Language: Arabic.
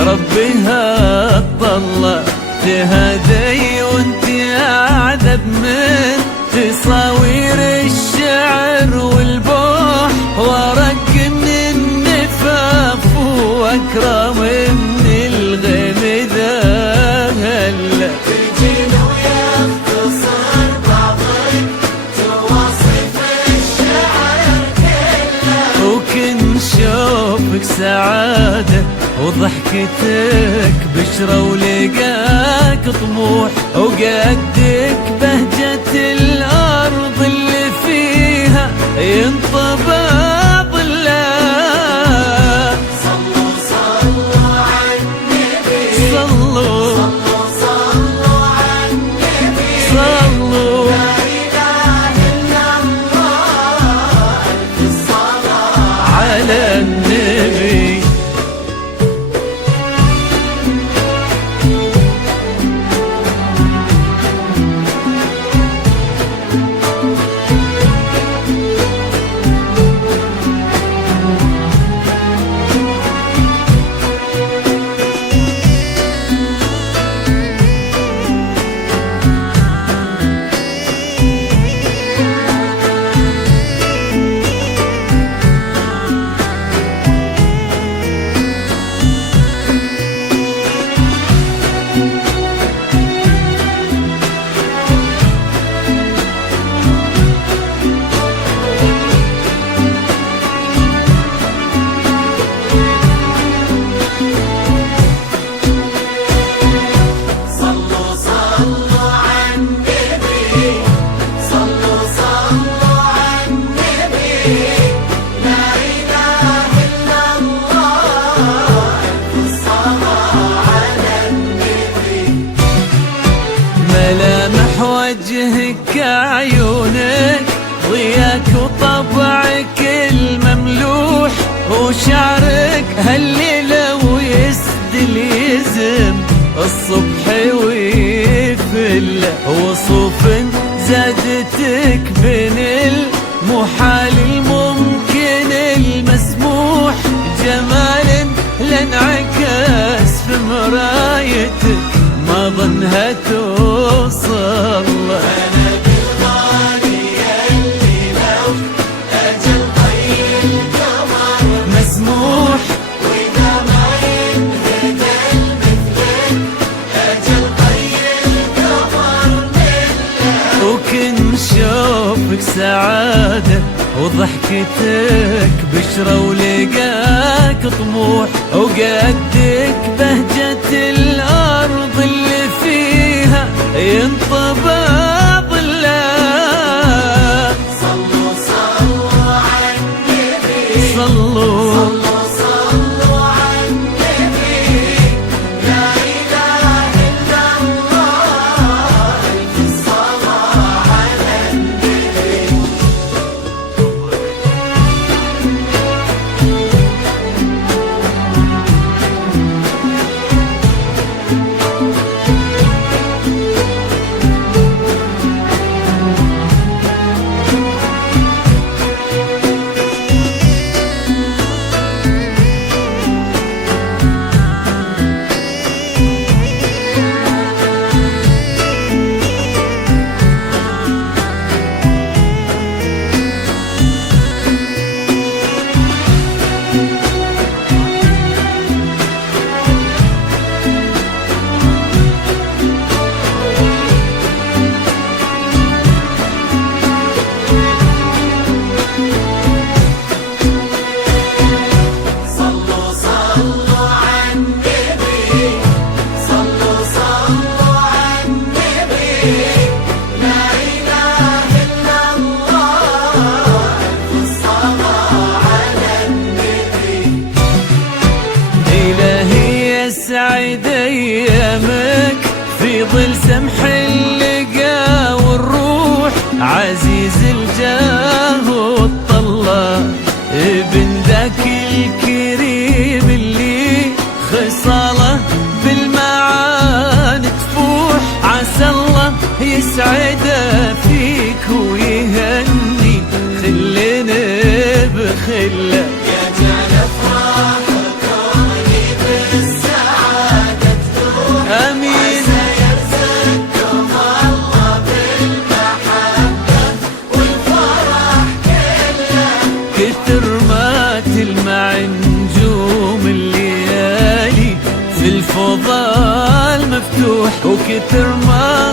ربها الطلة تهدي وانت اعذب من تصاوير الشعر والبوح، وارق من النفاف واكرم من الغيم ذا هلا تجينا ويختصر بعض تواصف الشعر كله، وكن شوفك سعادة وضحكتك بشرة ولقاك طموح، وقدك بهجة الأرض اللي فيها ينطبع ظلها. صلوا صلوا على النبي، صلوا صلوا صلوا على النبي، صلوا لا إله إلا الله، ألف الصلاة على النبي. صلوا صلوا على النبي، صلوا صلوا على النبي، لا إله إلا الله، ألف الصلاة على النبي. ملامح وجهك عيونك ضياك وطبعك المملوح، وشعرك هالليلة ويسدل يزم الصبح ويفل، وصوف زادتك بين المحال الممكن المسموح، جمال لانعكس في مرايتك ما ظنها توصل. أنا بالغالي اللي لو أجل طي القمر مسموح وإذا ما ينهدى المثلك، أجل طي القمر منه. وكن شوفك سعادة وضحكتك بشرة ولقاك طموح، وقدك بهجة الأرض اللي فيها ينطبع ظلها. صلوا صلوا على النبي، صلوا صلوا صلوا على النبي، لا إله إلا الله، ألف الصلاة على النبي. صلوا صلوا على النبي، صلوا صلوا على النبي، لا إله إلا الله، ألف الصلاة على النبي. إلهي يسعد أيامك في ظل سمح اللقا والروح، عزيز الجاه والطلة ابن ذاك الكريم اللي خصاله بالمعاني تفوح، عسى الله يسعده فيك ويهني خلنا بخله. يجعل أفراح كوني بالسعادة وكثر ما